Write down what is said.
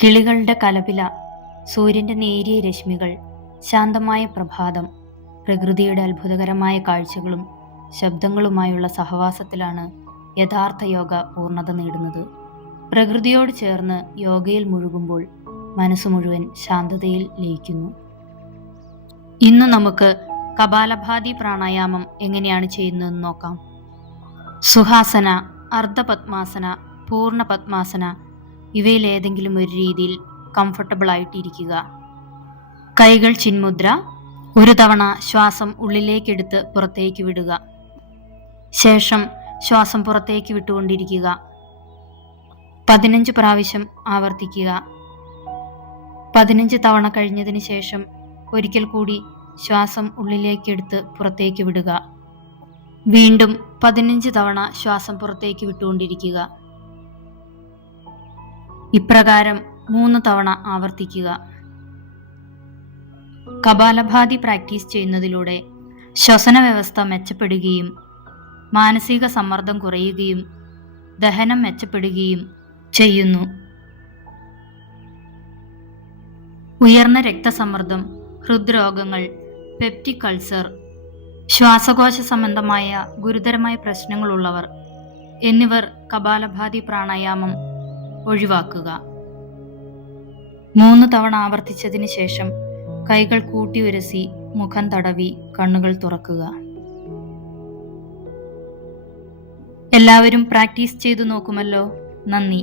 കിളികളുടെ കലപില, സൂര്യന്റെ നേരിയ രശ്മികൾ, ശാന്തമായ പ്രഭാതം, പ്രകൃതിയുടെ അത്ഭുതകരമായ കാഴ്ചകളും ശബ്ദങ്ങളുമായുള്ള സഹവാസത്തിലാണ് യഥാർത്ഥ യോഗ പൂർണ്ണത നേടുന്നത്. പ്രകൃതിയോട് ചേർന്ന് യോഗയിൽ മുഴുകുമ്പോൾ മനസ്സ് മുഴുവൻ ശാന്തതയിൽ ലയിക്കുന്നു. ഇന്ന് നമുക്ക് കപാലഭാതി പ്രാണായാമം എങ്ങനെയാണ് ചെയ്യുന്നതെന്ന് നോക്കാം. സുഹാസന, അർദ്ധപത്മാസന, പൂർണ്ണ പത്മാസന ഇവയിൽ ഏതെങ്കിലും ഒരു രീതിയിൽ കംഫർട്ടബിൾ ആയിട്ടിരിക്കുക. കൈകൾ ചിന്മുദ്ര. ഒരു തവണ ശ്വാസം ഉള്ളിലേക്കെടുത്ത് പുറത്തേക്ക് വിടുക. ശേഷം ശ്വാസം പുറത്തേക്ക് വിട്ടുകൊണ്ടിരിക്കുക. 15 പ്രാവശ്യം ആവർത്തിക്കുക. 15 തവണ കഴിഞ്ഞതിന് ശേഷം ഒരിക്കൽ കൂടി ശ്വാസം ഉള്ളിലേക്കെടുത്ത് പുറത്തേക്ക് വിടുക. വീണ്ടും 15 തവണ ശ്വാസം പുറത്തേക്ക് വിട്ടുകൊണ്ടിരിക്കുക. ഇപ്രകാരം 3 തവണ ആവർത്തിക്കുക. കപാലഭാതി പ്രാക്ടീസ് ചെയ്യുന്നതിലൂടെ ശ്വസന വ്യവസ്ഥ മെച്ചപ്പെടുകയും മാനസിക സമ്മർദ്ദം കുറയുകയും ദഹനം മെച്ചപ്പെടുകയും ചെയ്യുന്നു. ഉയർന്ന രക്തസമ്മർദ്ദം, ഹൃദ്രോഗങ്ങൾ, പെപ്റ്റിക് അൾസർ, ശ്വാസകോശ സംബന്ധമായ ഗുരുതരമായ പ്രശ്നങ്ങളുള്ളവർ എന്നിവർ കപാലഭാതി പ്രാണായാമം ഒഴിവാക്കുക. 3 തവണ ആവർത്തിച്ചതിന് ശേഷം കൈകൾ കൂട്ടി ഉരസി മുഖം തടവി കണ്ണുകൾ തുറക്കുക. എല്ലാവരും പ്രാക്ടീസ് ചെയ്തു നോക്കുമല്ലോ. നന്ദി.